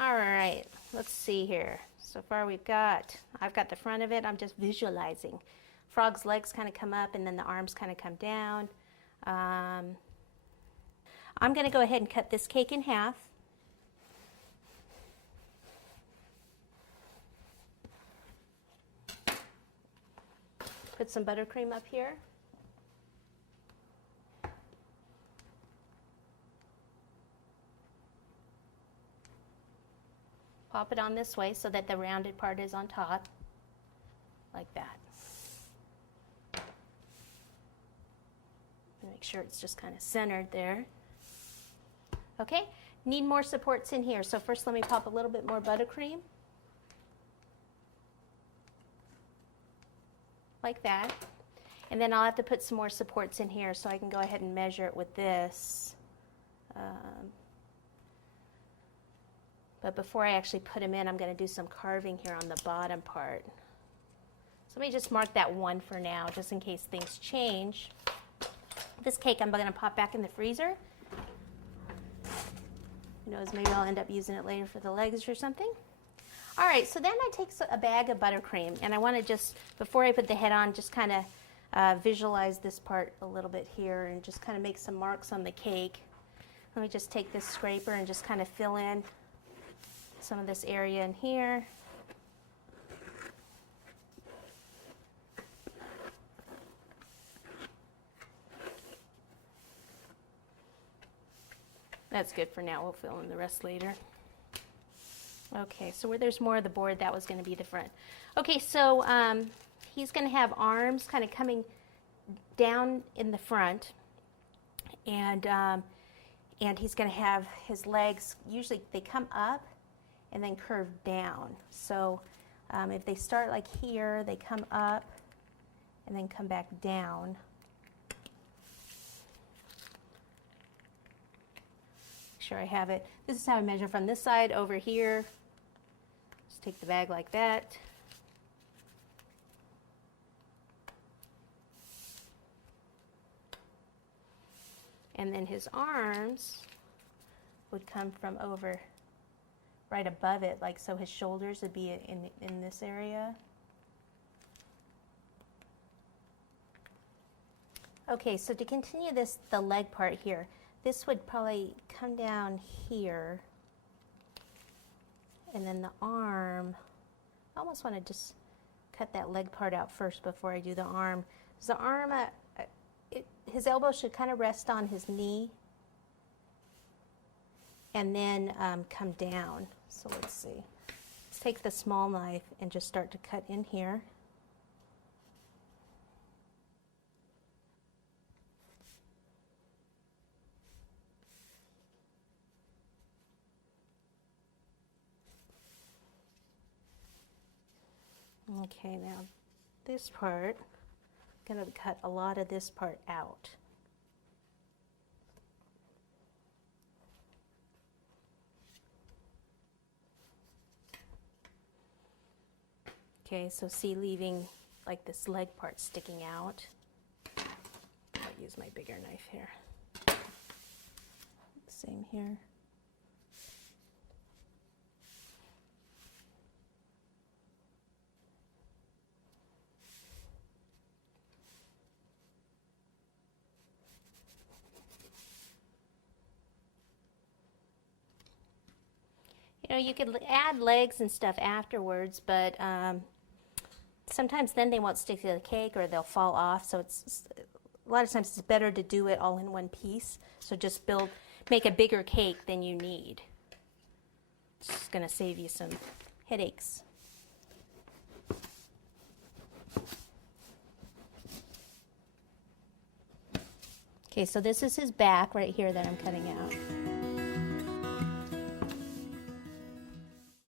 All right, let's see here. So far I've got the front of it. I'm just visualizing. Frog's legs kind of come up and then the arms kind of come down. I'm going to go ahead and cut this cake in half. Put some buttercream up here. Pop it on this way so that the rounded part is on top, like that. Make sure it's just kind of centered there. Okay, need more supports in here. So first let me pop a little bit more buttercream. Like that. And then I'll have to put some more supports in here so I can go ahead and measure it with this. But before I actually put them in, I'm going to do some carving here on the bottom part. So let me just mark that 1 for now, just in case things change. This cake I'm going to pop back in the freezer. Who knows, maybe I'll end up using it later for the legs or something. All right, so then I take a bag of buttercream, and I want to just, before I put the head on, just kind of visualize this part a little bit here and just kind of make some marks on the cake. Let me just take this scraper and just kind of fill in some of this area in here. That's good for now. We'll fill in the rest later. Okay, so where there's more of the board, that was going to be the front. Okay, so he's going to have arms kind of coming down in the front, and he's going to have his legs, usually they come up and then curve down. So if they start like here, they come up and then come back down. Make sure I have it. This is how I measure from this side over here. Just take the bag like that. And then his arms would come from over right above it, like so his shoulders would be in this area. Okay, so to continue this, the leg part here, this would probably come down here, and then the arm, I almost want to just cut that leg part out first before I do the arm. So the arm, his elbow should kind of rest on his knee and then come down. So let's see. Let's take the small knife and just start to cut in here. Okay, now this part, I'm going to cut a lot of this part out. Okay, so see, leaving like this leg part sticking out. I'll use my bigger knife here. Same here. You know, you could add legs and stuff afterwards, but sometimes then they won't stick to the cake or they'll fall off. So it's a lot of times it's better to do it all in one piece. So just make a bigger cake than you need. It's just going to save you some headaches. Okay, so this is his back right here that I'm cutting out.